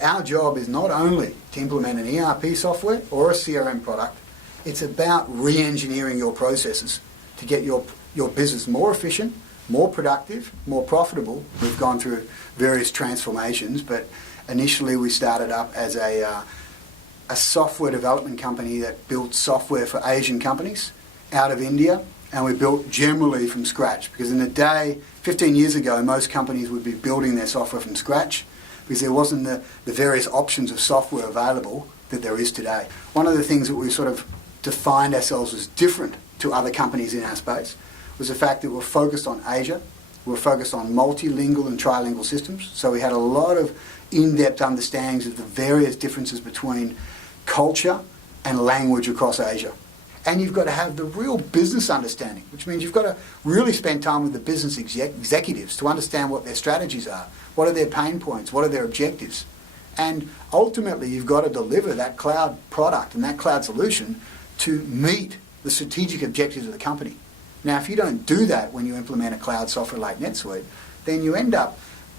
Our job is not only to implement an ERP software or a CRM product, it's about re-engineering your processes to get your business more efficient, more productive, more profitable. We've gone through various transformations, but initially we started up as a software development company that built software for Asian companies out of India, and we built generally from scratch, because in the day, 15 years ago, most companies would be building their software from scratch because there wasn't the various options of software available that there is today. One of the things that we sort of defined ourselves as different to other companies in our space was the fact that we're focused on Asia, we're focused on multilingual and trilingual systems, so we had a lot of in-depth understandings of the various differences between culture and language across Asia. And you've got to have the real business understanding, which means you've got to really spend time with the business executives to understand what their strategies are, what are their pain points, what are their objectives. And ultimately, you've got to deliver that cloud product and that cloud solution to meet the strategic objectives of the company. Now, if you don't do that when you implement a cloud software like NetSuite, then you end up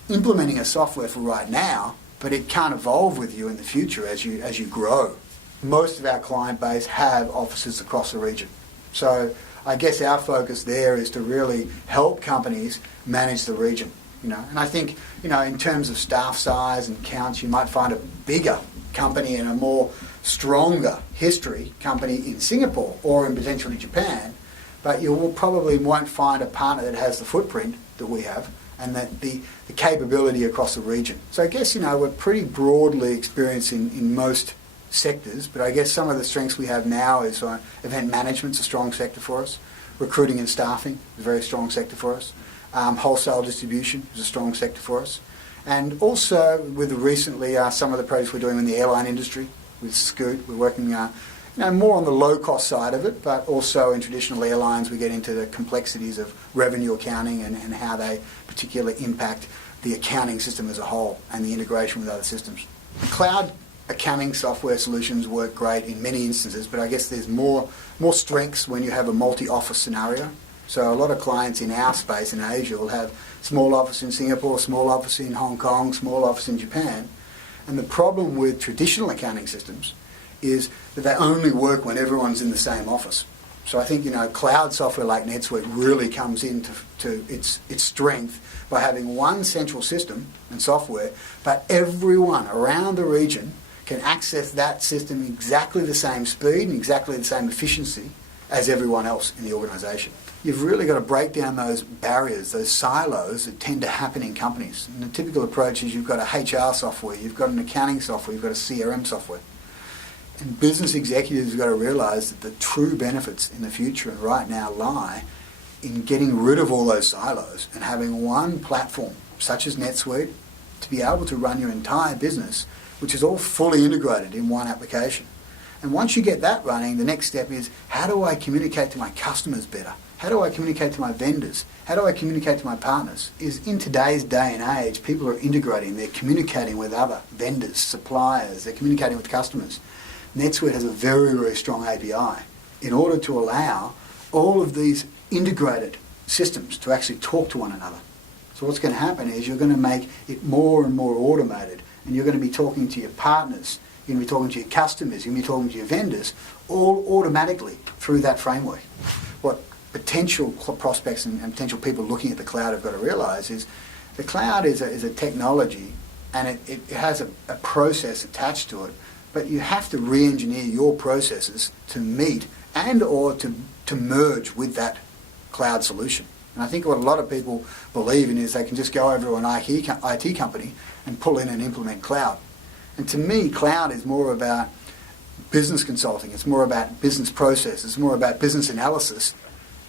implementing a software for right now, but it can't evolve with you in the future as you grow. Most of our client base have offices across the region. So I guess our focus there is to really help companies manage the region. And I think, in terms of staff size and counts, you might find a bigger company and a more stronger history company in Singapore or in potentially Japan, but you will probably won't find a partner that has the footprint that we have and the capability across the region. So I guess, we're pretty broadly experienced in most sectors, but I guess some of the strengths we have now is event management's a strong sector for us, recruiting and staffing is a very strong sector for us, wholesale distribution is a strong sector for us, and also with recently some of the projects we're doing in the airline industry with Scoot, we're working more on the low-cost side of it, but also in traditional airlines we get into the complexities of revenue accounting and how they particularly impact the accounting system as a whole and the integration with other systems. Cloud accounting software solutions work great in many instances, but I guess there's more strengths when you have a multi-office scenario. So a lot of clients in our space in Asia will have small office in Singapore, small office in Hong Kong, small office in Japan. And the problem with traditional accounting systems is that they only work when everyone's in the same office. So I think, cloud software like NetSuite really comes into its strength by having one central system and software, but everyone around the region can access that system exactly the same speed and exactly the same efficiency as everyone else in the organisation. You've really got to break down those barriers, those silos that tend to happen in companies. And the typical approach is you've got a HR software, you've got an accounting software, you've got a CRM software. And business executives have got to realise that the true benefits in the future and right now lie in getting rid of all those silos and having one platform, such as NetSuite, to be able to run your entire business, which is all fully integrated in one application. And once you get that running, the next step is, how do I communicate to my customers better? How do I communicate to my vendors? How do I communicate to my partners? Is in today's day and age, people are integrating, they're communicating with other vendors, suppliers, they're communicating with customers. NetSuite has a very, very strong API in order to allow all of these integrated systems to actually talk to one another. So what's going to happen is you're going to make it more and more automated, and you're going to be talking to your partners, you're going to be talking to your customers, you're going to be talking to your vendors, all automatically through that framework. What potential prospects and potential people looking at the cloud have got to realise is the cloud is a technology, and it has a process attached to it, but you have to re-engineer your processes to meet and or to merge with that cloud solution. And I think what a lot of people believe in is they can just go over to an IT company and pull in and implement cloud. And to me, cloud is more about business consulting, it's more about business process, it's more about business analysis,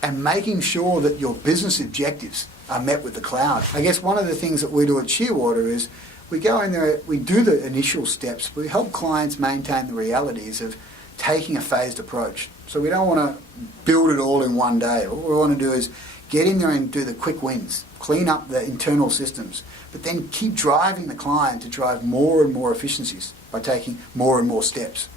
and making sure that your business objectives are met with the cloud. I guess one of the things that we do at Shearwater is we go in there, we do the initial steps, but we help clients maintain the realities of taking a phased approach. So we don't want to build it all in one day. What we want to do is get in there and do the quick wins, clean up the internal systems, but then keep driving the client to drive more and more efficiencies by taking more and more steps.